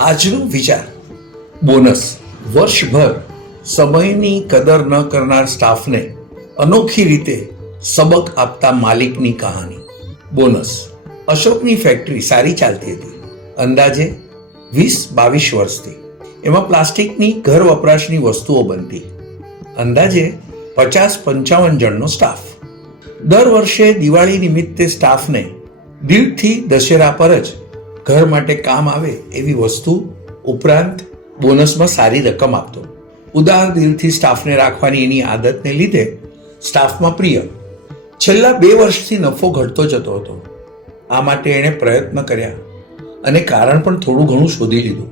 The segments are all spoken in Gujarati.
આજનો વિચાર. બોનસ. વર્ષભર સમયની કદર ન કરનાર સ્ટાફને અનોખી રીતે સબક આપતા માલિકની કહાની. બોનસ. અશોકની ફેક્ટરી સારી ચાલતી હતી, અંદાજે 20-22 વર્ષથી. એમાં પ્લાસ્ટિકની ઘર વપરાશની વસ્તુઓ બનતી. અંદાજે 50-55 જણનો સ્ટાફ. દર વર્ષે દિવાળી નિમિત્તે સ્ટાફને દીવથી દશેરા પર જ ઘર માટે કામ આવે એવી વસ્તુ ઉપરાંત બોનસમાં સારી રકમ આપતો. ઉદાર દિલથી સ્ટાફને રાખવાની એની આદતને લીધે સ્ટાફમાં પ્રિય. છેલ્લા 2 વર્ષથી નફો ઘટતો જતો હતો. આ માટે એણે પ્રયત્ન કર્યા અને કારણ પણ થોડું ઘણું શોધી લીધું.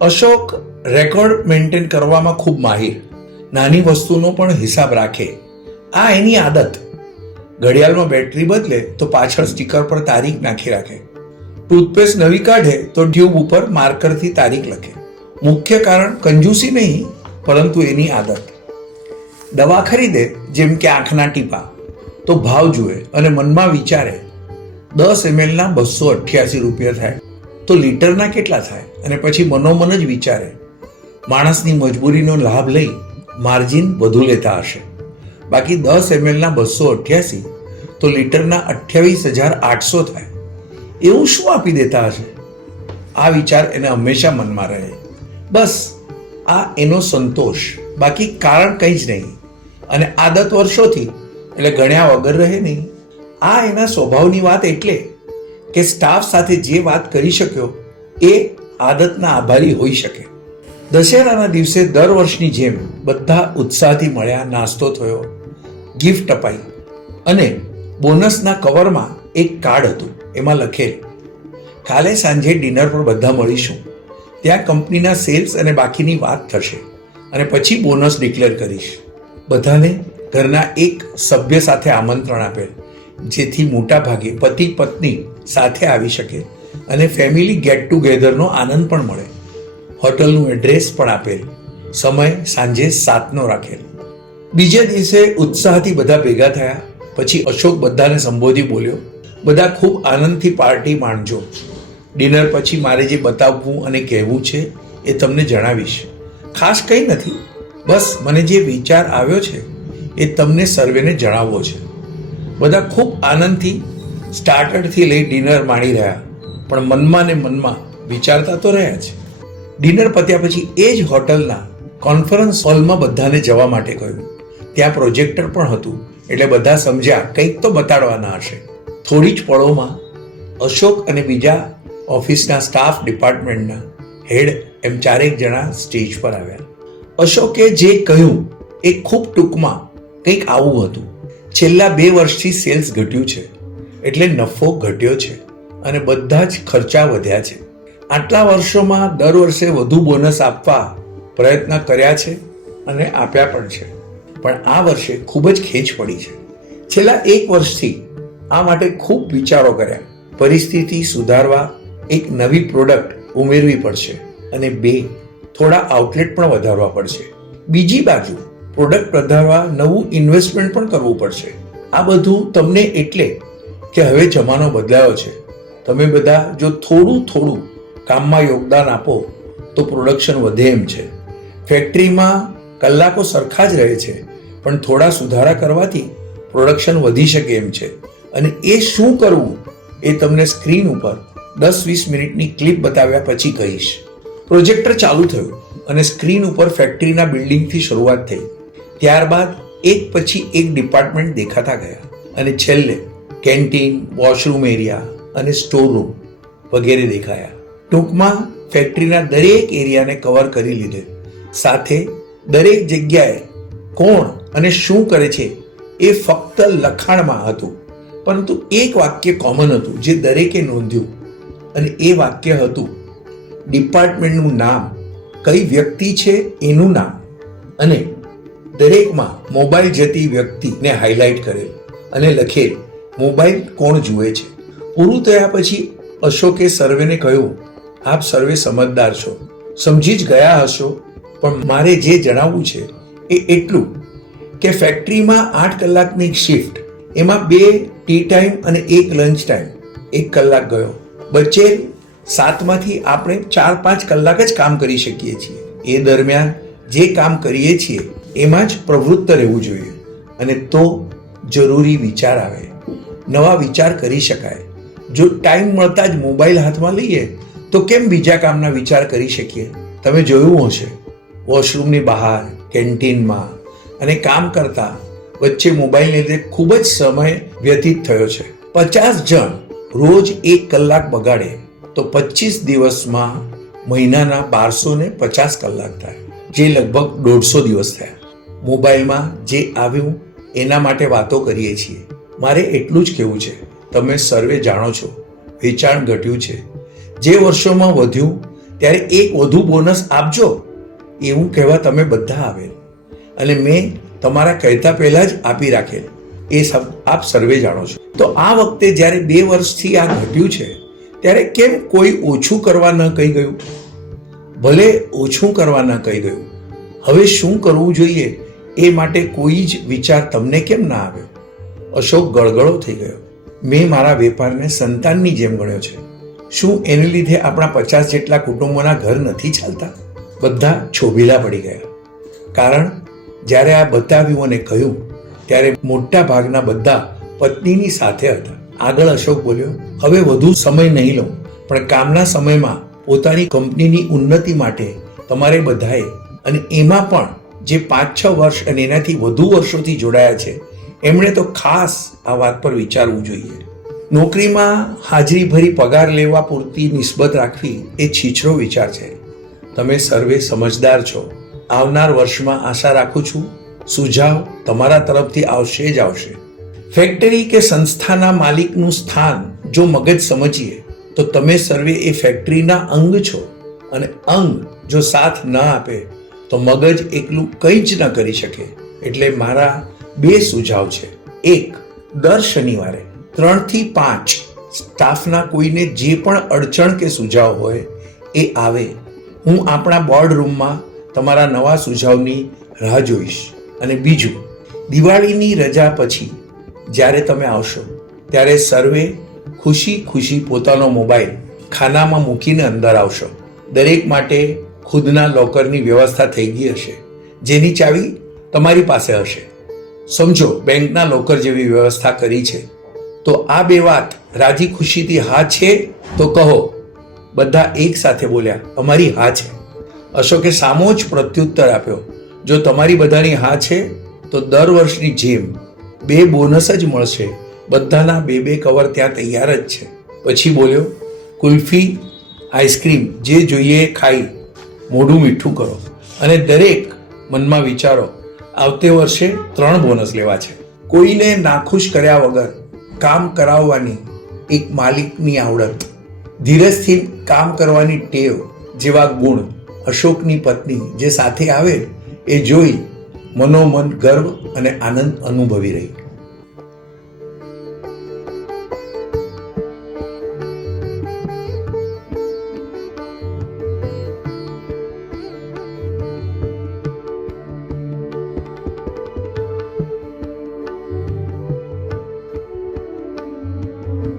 અશોક રેકોર્ડ મેન્ટેન કરવામાં ખૂબ માહિર. નાની વસ્તુનો પણ હિસાબ રાખે. આ એની આદત. ઘડિયાળમાં બેટરી બદલે તો પાછળ સ્ટીકર પર તારીખ નાખી રાખે. ટૂથપેસ્ટ નવી કાઢે તો ટ્યુબ ઉપર માર્કરથી તારીખ લખે. મુખ્ય કારણ કંજૂસી નહીં, પરંતુ એની આદત. દવા ખરીદે, જેમ કે આંખના ટીપા, તો ભાવ જુએ અને મનમાં વિચારે 10 ml ના 288 રૂપિયા થાય તો લીટરના કેટલા થાય, અને પછી મનોમન જ વિચારે માણસની મજબૂરીનો લાભ લઈ માર્જિન વધુ લેતા હશે. બાકી 10 ml ના 288 તો લીટરના 28,800 થાય. એવું શું આપી દેતા હશે? આ વિચાર એને હંમેશા મનમાં રહે. બસ આ એનો સંતોષ, બાકી કારણ કંઈ જ નહીં. અને આદત વર્ષોથી, એટલે ગણ્યા વગર રહે નહીં. આ એના સ્વભાવની વાત, એટલે કે સ્ટાફ સાથે જે વાત કરી શક્યો એ આદતના આભારી હોઈ શકે. દશેરાના દિવસે દર વર્ષની જેમ બધા ઉત્સાહથી મળ્યા. નાસ્તો થયો, ગિફ્ટ અપાઈ અને બોનસના કવરમાં એક કાર્ડ હતું. એમાં લખેલ, કાલે સાંજે ડિનર પર બધા મળીશું. ત્યાં કંપનીના સેલ્સ અને બાકીની વાત થશે અને પછી બોનસ ડિક્લેર કરીશ. બધાને ઘરના એક સભ્ય સાથે આમંત્રણ આપેલ, જેથી મોટા ભાગે પતિ પત્ની સાથે આવી શકે અને ફેમિલી ગેટ ટુગેધરનો આનંદ પણ મળે. હોટલનું એડ્રેસ પણ આપેલ, સમય સાંજે 7નો રાખેલ. બીજે દિવસે ઉત્સાહથી બધા ભેગા થયા. પછી અશોક બધાને સંબોધી બોલ્યો, બધા ખૂબ આનંદથી પાર્ટી માણજો. ડિનર પછી મારે જે બતાવવું અને કહેવું છે એ તમને જણાવીશ. ખાસ કંઈ નથી, બસ મને જે વિચાર આવ્યો છે એ તમને સર્વેને જણાવવો છે. બધા ખૂબ આનંદથી સ્ટાર્ટરથી લઈ ડિનર માણી રહ્યા, પણ મનમાં ને મનમાં વિચારતા તો રહ્યા છે. ડિનર પત્યા પછી એ જ હોટલના કોન્ફરન્સ હોલમાં બધાને જવા માટે કહ્યું. ત્યાં પ્રોજેક્ટર પણ હતું, એટલે બધા સમજ્યા કંઈક તો બતાડવાના હશે. થોડી જ પળોમાં અશોક અને બીજા ઓફિસના સ્ટાફ ડિપાર્ટમેન્ટના હેડ એમ 4 જણા સ્ટેજ પર આવ્યા. અશોકે જે કહ્યું એ ખૂબ ટૂંકમાં કંઈક આવું હતું. છેલ્લા 2 વર્ષથી સેલ્સ ઘટ્યું છે, એટલે નફો ઘટ્યો છે અને બધા જ ખર્ચા વધ્યા છે. આટલા વર્ષોમાં દર વર્ષે વધુ બોનસ આપવા પ્રયત્ન કર્યા છે અને આપ્યા પણ છે, પણ આ વર્ષે ખૂબ જ ખેંચ પડી છે. છેલ્લા 1 વર્ષથી આ માટે ખૂબ વિચારો કર્યા. પરિસ્થિતિ સુધારવા એક નવી પ્રોડક્ટ ઉમેરવી પડશે અને 2 થોડા આઉટલેટ પણ વધારવા પડશે. બીજી બાજુ પ્રોડક્ટ વધારવા નવું ઇન્વેસ્ટમેન્ટ પણ કરવું પડશે. આ બધું તમને એટલે કે હવે જમાનો બદલાયો છે. તમે બધા જો થોડું થોડું કામમાં યોગદાન આપો તો પ્રોડક્શન વધે એમ છે. ફેક્ટરીમાં કલાકો સરખા જ રહે છે, પણ થોડા સુધારા કરવાથી પ્રોડક્શન વધી શકે એમ છે. અને એ શું કરવું એ તમને સ્ક્રીન ઉપર 10-20 મિનિટની ક્લિપ બતાવ્યા પછી કહીશ. પ્રોજેક્ટર ચાલુ થયું અને સ્ક્રીન ઉપર ફેક્ટરીના બિલ્ડિંગથી શરૂઆત થઈ. ત્યારબાદ એક પછી એક ડિપાર્ટમેન્ટ દેખાતા ગયા અને છેલ્લે કેન્ટીન, વોશરૂમ એરિયા અને સ્ટોર રૂમ વગેરે દેખાયા. ટૂંકમાં ફેક્ટરીના દરેક એરિયાને કવર કરી લીધે. સાથે દરેક જગ્યાએ કોણ અને શું કરે છે એ ફક્ત લખાણમાં હતું, પરંતુ એક વાક્ય કોમન હતું જે દરેકે નોંધ્યું, અને એ વાક્ય હતું ડિપાર્ટમેન્ટનું નામ, કઈ વ્યક્તિ છે એનું નામ, અને દરેકમાં મોબાઈલ જતી વ્યક્તિને હાઇલાઇટ કરેલ અને લખેલ મોબાઈલ કોણ જુએ છે. પૂરું થયા પછી અશોકે સર્વેને કહ્યું, આપ સર્વે સમજદાર છો, સમજી જ ગયા હશો, પણ મારે જે જણાવવું છે એ એટલું કે ફેક્ટરીમાં 8 કલાકની શિફ્ટ, એમાં 2 ટી ટાઈમ અને 1 લંચ ટાઈમ, 1 કલાક ગયો. બચેલ 7માંથી આપણે 4-5 કલાક જ કામ કરી શકીએ છીએ. એ દરમિયાન જે કામ કરીએ છીએ એમાં જ પ્રવૃત્ત રહેવું જોઈએ. અને તો જરૂરી વિચાર આવે, નવા વિચાર કરી શકાય. જો ટાઈમ મળતા જ મોબાઈલ હાથમાં લઈએ તો કેમ બીજા કામના વિચાર કરી શકીએ? તમે જોયું હશે, વોશરૂમની બહાર, કેન્ટીનમાં અને કામ કરતા વચ્ચે મોબાઈલને લીધે ખૂબ જ સમય વ્યતીત થયો છે. 50 જણ રોજ 1 કલાક બગાડે તો 25 દિવસમાં મહિનાના 1250 કલાક થાય, જે લગભગ 150 દિવસ થયા. મોબાઈલમાં જે આવ્યું એના માટે વાતો કરીએ છીએ. મારે એટલું જ કહેવું છે, તમે સર્વે જાણો છો, વેચાણ ઘટ્યું છે. જે વર્ષોમાં વધ્યું ત્યારે એક વધુ બોનસ આપજો એવું કહેવા તમે બધા આવેલ, અને મેં તમારા કહેતા પહેલા જ આપી રાખેલ. એ આપ સર્વે જાણો છો. તો આ વખતે જ્યારે 2 વર્ષથી આ ઘટ્યું છે ત્યારે કેમ કોઈ ઓછું કરવા ન કહી ગયું? ભલે ઓછું કરવા ન કહી ગયું, હવે શું કરવું જોઈએ એ માટે કોઈ જ વિચાર તમને કેમ ના આવ્યો? અશોક ગળગળો થઈ ગયો. મેં મારા વેપારને સંતાનની જેમ ગણ્યો છે. શું એને લીધે આપણા 50 જેટલા કુટુંબોના ઘર નથી ચાલતા? બધા છોભીલા પડી ગયા. કારણ જ્યારે આ બતાવ્યું અને કહ્યું ત્યારે મોટા ભાગના બધા પત્નીની સાથે હતા. આગળ અશોક બોલ્યો, હવે વધુ સમય નહીં લઉં, પણ કામના સમયમાં પોતાની કંપનીની ઉન્નતિ માટે તમારે બધાએ, અને એમાં પણ જે 5-6 વર્ષ અને એનાથી વધુ વર્ષોથી જોડાયા છે એમણે તો ખાસ આ વાત પર વિચારવું જોઈએ. નોકરીમાં હાજરી ભરી પગાર લેવા પૂરતી નિસ્બત રાખવી એ છીછરો વિચાર છે. તમે સર્વે સમજદાર છો. આવનાર વર્ષમાં આશા રાખું છું સુઝાવ તમારા તરફથી આવશે જ આવશે. ફેક્ટરી કે સંસ્થાના માલિકનું સ્થાન જો મગજ સમજીએ તો તમે સર્વે એ ફેક્ટરીના અંગ છો, અને અંગ જો સાથ ન આપે તો મગજ એકલું કંઈ જ ન કરી શકે. એટલે મારા 2 સુઝાવ છે. 1, દર શનિવારે 3 થી 5 સ્ટાફના કોઈને જે પણ અડચણ કે સુઝાવ હોય એ આવે. હું આપણા બોર્ડ રૂમમાં તમારા નવા સુઝાવની રાહ જોઈશ. અને બીજું, દિવાળીની રજા પછી જ્યારે તમે આવશો ત્યારે સર્વે ખુશી ખુશી પોતાનો મોબાઈલ ખાનામાં મૂકીને અંદર આવશો. દરેક માટે ખુદના લોકરની વ્યવસ્થા થઈ ગઈ હશે, જેની ચાવી તમારી પાસે હશે. સમજો બેંકના લોકર જેવી વ્યવસ્થા કરી છે. તો આ 2 વાત રાજી ખુશીથી હા છે તો કહો. બધા એક સાથે બોલ્યા, અમારી હા છે. અશોકે સામો જ પ્રત્યુત્તર આપ્યો, જો તમારી બધાની હા છે તો દર વર્ષની જેમ 2 બોનસ જ મળશે. બધાના 2 કવર ત્યાં તૈયાર જ છે. પછી બોલ્યો, કુલ્ફી, આઈસ્ક્રીમ જે જોઈએ ખાઈ મોઢું મીઠું કરો, અને દરેક મનમાં વિચારો આવતે વર્ષે 3 બોનસ લેવા છે. કોઈને નાખુશ કર્યા વગર કામ કરાવવાની એક માલિકની આવડત, ધીરજથી કામ કરવાની ટેવ જેવા ગુણ અશોકની પત્ની જે સાથે આવે એ જોઈ મનોમન ગર્વ અને આનંદ અનુભવી રહી.